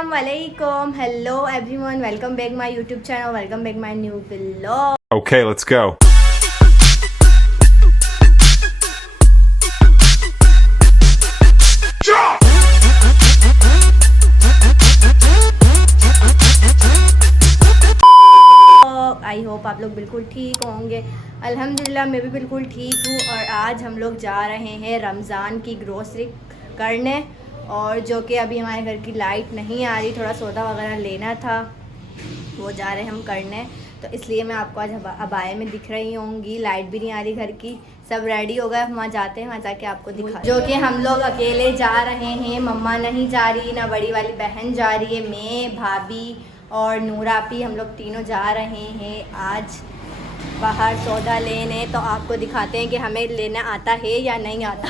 अस्सलाम वालेकुम, hello everyone, welcome back my YouTube channel, welcome back my new vlog. Okay, let's go. I hope आप लोग बिल्कुल ठीक होंगे। अल्हम्दुलिल्लाह मैं भी बिल्कुल ठीक हूँ। और आज हम लोग जा रहे हैं रमज़ान की ग्रोसरी करने, और जो कि अभी हमारे घर की लाइट नहीं आ रही, थोड़ा सौदा वगैरह लेना था, वो जा रहे हैं हम करने। तो इसलिए मैं आपको आज अबाए में दिख रही होंगी, लाइट भी नहीं आ रही घर की। सब रेडी हो गए, वहाँ जाते हैं, वहाँ जाके आपको दिखा। जो कि हम लोग अकेले जा रहे हैं, मम्मा नहीं जा रही, ना बड़ी वाली बहन जा रही है, मैं, भाभी और नूरापी, हम लोग तीनों जा रहे हैं आज बाहर सौदा लेने। तो आपको दिखाते हैं कि हमें लेना आता है या नहीं आता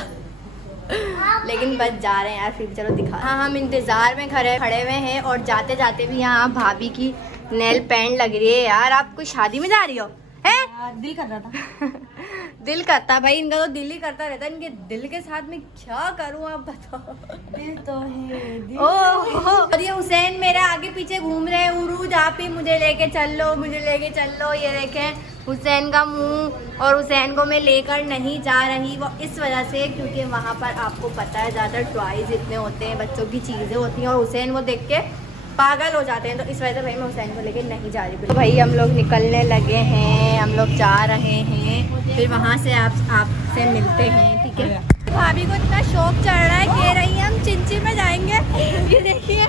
लेकिन बस जा रहे हैं यार, फिर चलो दिखा। हाँ, हम इंतज़ार में खड़े हुए हैं, और जाते जाते भी यहाँ भाभी की नेल पेंट लग रही है। यार आप कोई शादी में जा रही हो? है दिल कर रहा था दिल करता भाई, इनका तो दिल ही करता रहता है। इनके दिल के साथ में क्या करूँ आप बताओ। दिल तो है दिल। और ये हुसैन मेरे आगे पीछे घूम रहे हैं, उरूज आप ही मुझे लेके चल लो, मुझे लेके चल लो। ये देखें हुसैन का मुंह, और हुसैन को मैं लेकर नहीं जा रही, वो इस वजह से क्योंकि वहाँ पर आपको पता है ज़्यादा टॉयज इतने होते हैं, बच्चों की चीज़ें होती हैं, और हुसैन वो देख के पागल हो जाते हैं। तो इस वजह से भाई मैं हुसैन को लेके नहीं जा रही। तो भाई हम लोग निकलने लगे हैं, हम लोग जा रहे हैं, फिर वहाँ से आपसे मिलते हैं, ठीक है। भाभी को इतना शौक चढ़ रहा है, कह रही है हम चिंची में जाएंगे। ये देखिए,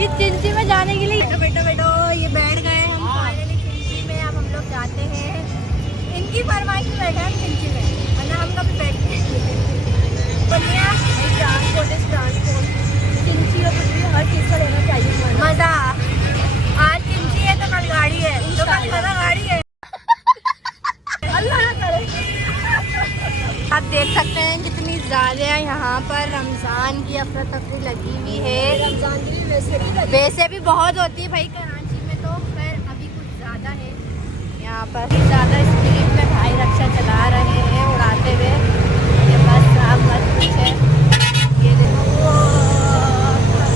ये चिंची में जाने के लिए बैठो ये बैठ गए हम फाइनली चिंची में। अब हम लोग जाते हैं, इनकी फरमाइश में बैठे हम चिंची में, वरना हम कभी बैठते बढ़िया ट्रांसपोर्ट चिंची और कुछ भी हर चीज़ का लेना चाहिए। मज़ा आज चिंची है तो कल गाड़ी है, तो कल मज़ा गाड़ी है। अल्लाह ना करे। आप देख सकते हैं कितनी ज़्यादा यहाँ पर रमज़ान की अफरा तफरी लगी हुई है। रमज़ान की वैसे भी बहुत होती है भाई कराची में, तो खैर अभी कुछ ज़्यादा है यहाँ पर। ज़्यादा स्पीड में भाई रक्षा चला रहे हैं, उड़ाते हुए। ये बस आप मत पूछे, ये देखो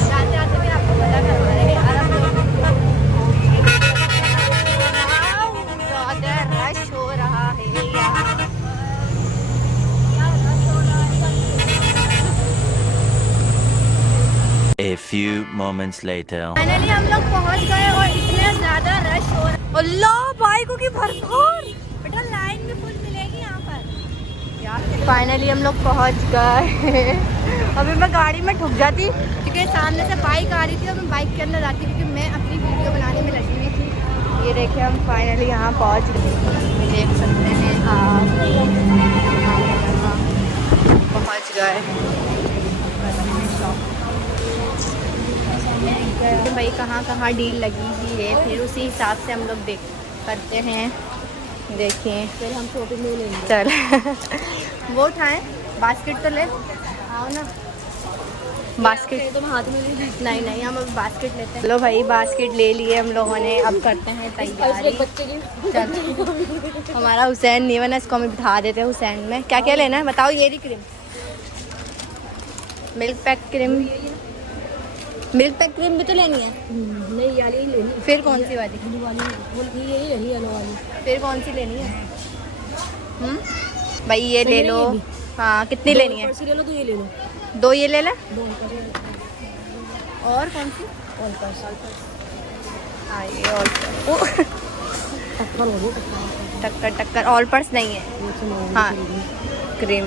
जाते आते भी आपको पता करवा रहे हैं यार। ज़्यादा रश हो रहा है यहाँ। A few moments later. Finally हम लोग पहुँच गए, और इतना ज़्यादा रश हो रहा है। अल्लाह बाइकों की भरपूर, बेटा लाइन में फुल मिलेगी यहाँ पर। फाइनली हम लोग पहुँच गए। अभी मैं गाड़ी में ठुक जाती क्योंकि सामने से बाइक आ रही थी, और मैं बाइक के अंदर जाती क्योंकि मैं अपनी वीडियो बनाने में लगी हुई थी। ये देखिए हम फाइनली यहाँ पहुँच गए, देख सकते हैं आप, पहुँच गए। भाई कहाँ कहाँ डील लगी हुई है, फिर उसी हिसाब से हम लोग देख करते हैं। देखिए फिर हम शॉपिंग में लेंगे, चल वो उठाएं, बास्केट तो ले आओ ना। बास्केट तो हाथ में नहीं, हम अब बास्केट लेते हैं। चलो भाई बास्केट ले लिए हम लोगों ने, अब करते हैं तैयारी। चल हमारा हुसैन नहीं बना, इसको हमें बिठा देते हैं हुसैन में। क्या क्या लेना है बताओ। ये रही cream, milk pack cream, milk pack cream भी तो लेनी है। नहीं वाली ही लेनी। फिर कौन सी वाली? यही येलो वाली। फिर कौन सी लेनी है? भाई ये ले लो। हाँ कितनी लेनी है? ले लो, तो ये ले लो, 2 ये ले लें। और कौन सी? All purse. हाँ ये ऑल पर्स। टक्कर ऑल पर्स नहीं है। हाँ क्रीम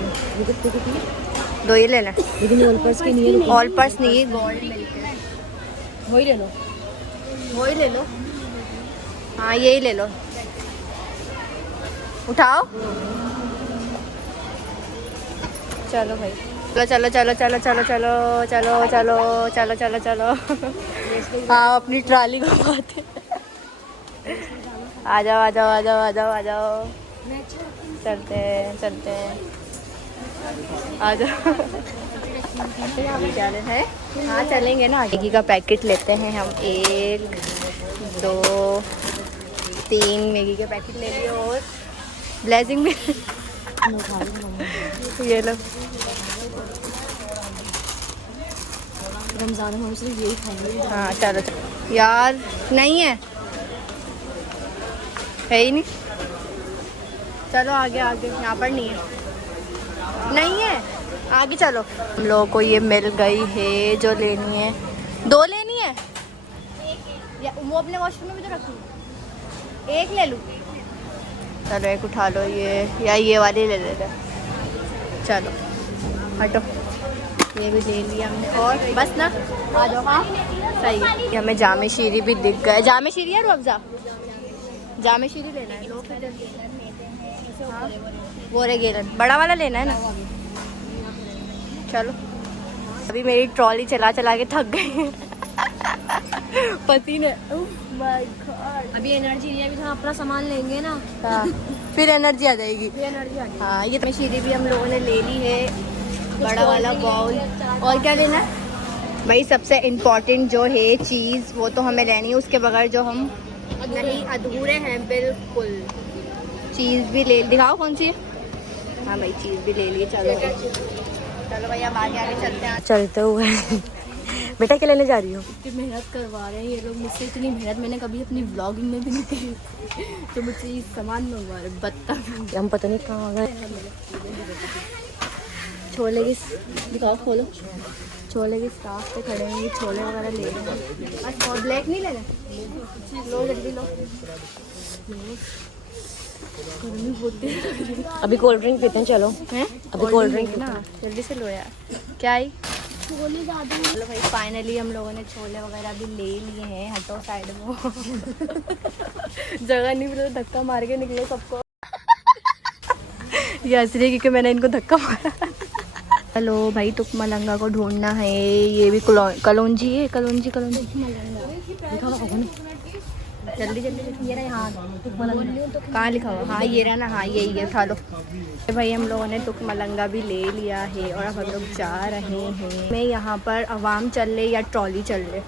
2 ये ले लें, लेकिन ऑल पर्स की नहीं है। ऑल पर्स नहीं है, गोल्ड मिल्क है, वही ले लो, वही ले लो। हाँ यही ले लो, उठाओ। चलो भाई, चलो चलो चलो चलो चलो चलो चलो चलो चलो चलो हाँ अपनी ट्राली को बाते। आ जाओ आ जाओ आ जाओ आ जाओ आ जाओ, चलते हैं चलते हैं, आ जाओ। चले है, हाँ चलेंगे ना। मैगी का पैकेट लेते हैं हम, 1 2 3 मैगी के पैकेट ले लिए, और ब्लेसिंग भी ये लो। रमज़ान में हम सिर्फ यही खाएंगे। हाँ चलो यार, नहीं है ही नहीं। चलो आगे आगे, यहाँ पर नहीं है, नहीं है, आगे चलो। हम लोगों को ये मिल गई है जो लेनी है। 2 लेनी है या वो अपने वॉशरूम में भी तो रखी, एक ले लूँ? चलो एक उठा लो ये, या ये वाली ले लेते हैं। चलो हटो, ये भी ले लिया हमने और बस ना, आ जाओ। हाँ सही है। हमें जामे शीरी भी दिख गए। जामे शीरी है रुअफ़ज़ा, जामे शीरी लेना है। लो फिर हाँ, वो रे गेलन बड़ा वाला लेना है ना। चलो अभी मेरी ट्रॉली चला चला के थक गई पसीने। माय गॉड, अभी एनर्जी नहीं है, अभी हम अपना सामान लेंगे ना। हाँ फिर एनर्जी आ जाएगी। फिर एनर्जी आ जाएगी। हाँ ये शीरी भी हम लोगों ने ले ली है, बड़ा वाला बाउल। और क्या लेना है भाई? सबसे इम्पोर्टेंट जो है चीज़, वो तो हमें लेनी है, उसके बगैर जो हम नहीं अधूरे हैं बिल्कुल। चीज़ भी ले, दिखाओ कौन सी है। हाँ भाई चीज़ भी ले लिए। चलो चलो भाई अब आगे आगे चलते हैं। चलते हुए बेटा क्या लेने जा रही हो? इतनी मेहनत करवा रहे हैं ये लोग मुझसे, इतनी मेहनत मैंने कभी अपनी व्लॉगिंग में भी नहीं की तो मुझसे ये सामान मंगवा रहे, बदतमीज। हम पता नहीं कहाँ आ गए। छोले की दिखाओ, खोलो। छोले की स्टाफ पे खड़े हैं, ये छोले वगैरह ले रहे हैं बस। और ब्लैक नहीं लेना, लो जल्दी लो। गर्मी होती है। अभी कोल्ड ड्रिंक पीते हैं, चलो। हैं अभी कोल्ड ड्रिंक ना, जल्दी से लो यार। क्या आई? छोले ज़्यादा। चलो भाई फाइनली हम लोगों ने छोले वगैरह भी ले लिए हैं। हटो साइड में जगह नहीं मिले तो धक्का मार के निकले सबको ये हंस रही है क्योंकि मैंने इनको धक्का मारा हेलो भाई, तुक मलंगा को ढूंढना है। ये भी कलौंजी है, कलौंजी जल्दी जल्दी। ये रहा यहाँ, कहाँ लिखा हुआ? हाँ ये रहा ना, हाँ यही है, उठा लो। भाई हम लोगों ने तुक मलंगा भी ले लिया है और अब हम लोग जा रहे हैं। मैं यहाँ पर अवाम चल रहे या ट्रॉली चल रहे।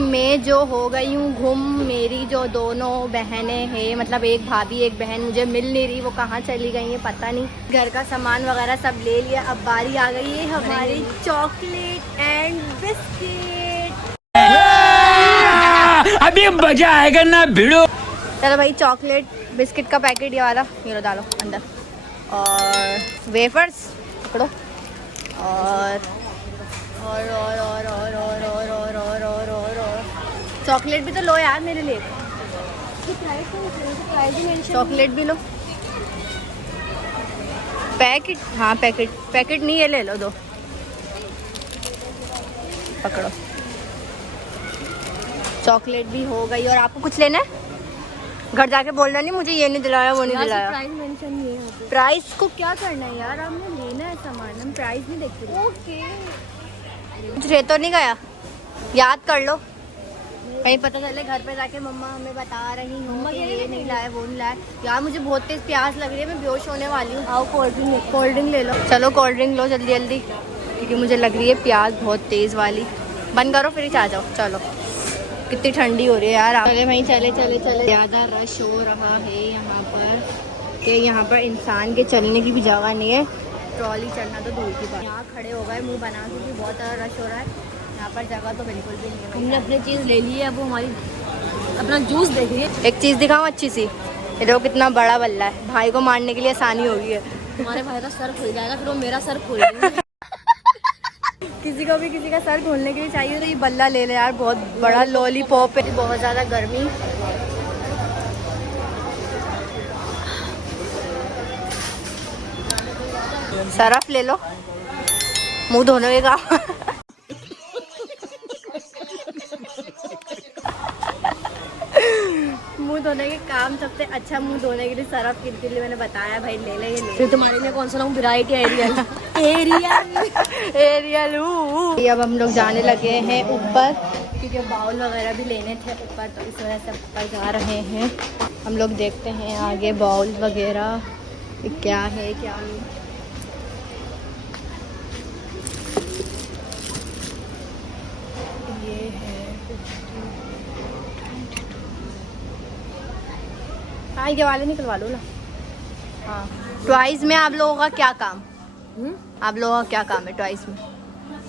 मैं जो हो गई हूँ घुम, मेरी जो दोनों बहनें हैं, मतलब एक भाभी एक बहन मुझे मिल नहीं रही, वो कहाँ चली गई है पता नहीं। घर का सामान वगैरह सब ले लिया। अब बारी आ गई है हमारी चॉकलेट एंड बिस्किट। अभी मजा आएगा ना भिड़ो। चलो भाई चॉकलेट बिस्किट का पैकेट ये वाला, ये लो डालो अंदर। और वेफर्स पकड़ो। और चॉकलेट भी तो लो यार मेरे लिए। चॉकलेट भी लो। पैकेट, हाँ पैकेट नहीं, ये ले लो 2। पकड़ो, चॉकलेट भी हो गई। और आपको कुछ लेना है? घर जाके बोलना नहीं मुझे ये नहीं दिलाया वो नहीं दिलाया। प्राइस मेंशन नहीं है यहाँ पे। प्राइस को क्या करना है यार, हमने लेना है सामान, हम प्राइस नहीं देखते। ओके कुछ रह तो नहीं गया, याद कर लो, कहीं पता चले घर पे जाके मम्मा हमें बता रही हूँ कि ये नहीं लाया वो नहीं लाया। यार मुझे बहुत तेज प्यास लग रही है, मैं बेहोश होने वाली हूँ। आओ कोल्ड ड्रिंक ले लो। चलो कोल्ड ड्रिंक लो जल्दी जल्दी, क्योंकि मुझे लग रही है प्यास बहुत तेज़ वाली। बंद करो फ्रिज, आ जाओ। चलो कितनी ठंडी हो रही है यार। चले भाई चले। ज़्यादा रश हो रहा है यहाँ पर कि यहाँ पर इंसान के चलने की भी जगह नहीं है, ट्रॉली चलना तो दूर की बात। यहाँ खड़े हो गए मुंह बना के, बहुत ज़्यादा रश हो रहा है यहाँ पर, जगह तो बिल्कुल भी नहीं है। हमने अपनी चीज़ ले ली है, अब वो हमारी अपना जूस देख रही है। एक चीज़ दिखाऊँ अच्छी सी, ये देखो कितना बड़ा बल्ला है, भाई को मारने के लिए आसानी होगी है। हमारे भाई का सर खुल जाएगा, फिर वो मेरा सर खोल देंगे। किसी को भी किसी का सर खोलने के लिए चाहिए तो ये बल्ला ले ले यार, बहुत बड़ा लॉलीपॉप है। बहुत ज़्यादा गर्मी, सरफ ले लो मुंह धोने का मुंह धोने के काम सबसे अच्छा मुंह धोने के लिए सरफ के लिए मैंने बताया भाई ले ले ये ले। फिर तुम्हारे लिए कौन सा लाऊं, वैरायटी एरियल एरियल। अब हम लोग जाने लगे हैं ऊपर, क्योंकि बाउल वगैरह भी लेने थे ऊपर, तो इस वजह से ऊपर जा रहे हैं हम लोग। देखते हैं आगे बाउल वगैरह क्या है क्या नहीं। ये है हाँ, ये वाले निकलवा लो ना। हाँ ट्वाइस में आप लोगों का क्या काम? आप लोगों का क्या काम है ट्वाइस में?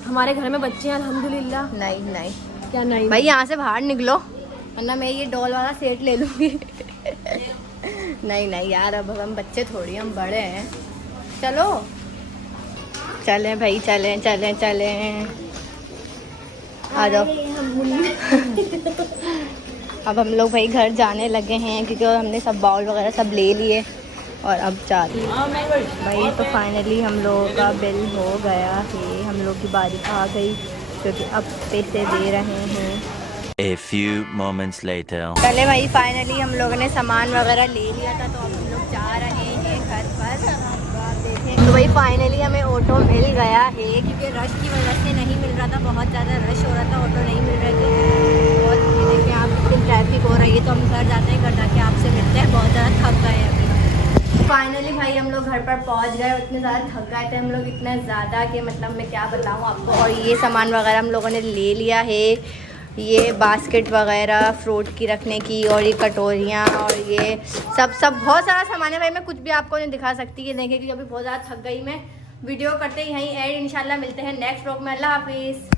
हमारे घर में बच्चे हैं अल्हम्दुलिल्लाह। नहीं नहीं क्या नहीं भाई, यहाँ से बाहर निकलो वरना मैं ये डॉल वाला सेट ले लूँगी। नहीं नहीं यार, अब हम बच्चे थोड़ी, हम बड़े हैं। चलो चलें भाई, चलें चलें चलें, आ जाओ। अब हम लोग भाई घर जाने लगे हैं क्योंकि हमने सब बाउल वगैरह सब ले लिए और अब जा रही भाई। तो फाइनली हम लोगों का बिल हो गया है, हम लोग की बारी आ गई क्योंकि अब पैसे दे रहे हैं। A few moments later. चले भाई, फाइनली हम लोगों ने सामान वगैरह ले लिया था, तो अब हम लोग जा रहे हैं घर पर। तो आप देखें, तो भाई फाइनली हमें ऑटो मिल गया है क्योंकि रश की वजह से नहीं मिल रहा था, बहुत ज़्यादा रश हो रहा था, ऑटो नहीं मिल रहे थे। बहुत देखें आप, कितनी ट्रैफिक हो रही है। तो हम घर जाते हैं, घर जाके आपसे मिलते हैं, बहुत ज़्यादा थक गए अभी। फाइनली भाई हम लोग घर पर पहुंच गए, इतने ज़्यादा थक गए थे हम लोग, इतना ज़्यादा कि मतलब मैं क्या बताऊं आपको। और ये सामान वगैरह हम लोगों ने ले लिया है, ये बास्केट वगैरह फ्रूट की रखने की, और ये कटोरियाँ, और ये सब बहुत सारा सामान है भाई। मैं कुछ भी आपको नहीं दिखा सकती कि देखें, क्योंकि अभी बहुत ज़्यादा थक गई मैं। वीडियो करते ही यहीं एड, इंशाल्लाह मिलते हैं नेक्स्ट व्लॉग में। अल्लाह हाफिज़।